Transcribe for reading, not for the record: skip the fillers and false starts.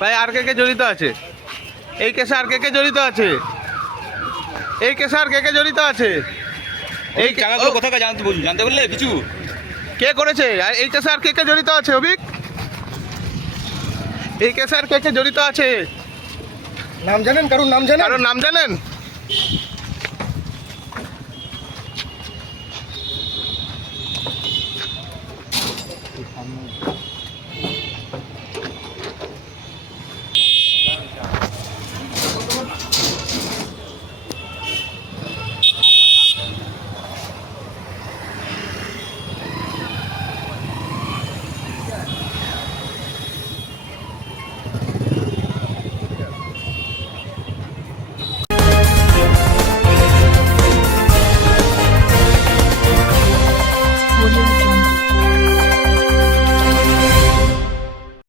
ভাই আর কে কে জড়িত আছে এই কেসে? আর কে কে জড়িত আছে এই কেসে? আর কে কে জড়িত আছে? এই জায়গাগুলো কোথাকার জানতে বললে কিছু? কে করেছে? আর এই কেসে আর কে কে জড়িত আছে অভিক? এই কেসে আর কে কে জড়িত আছে? নাম জানেন? কারোর নাম জানেন? কারোর নাম জানেন?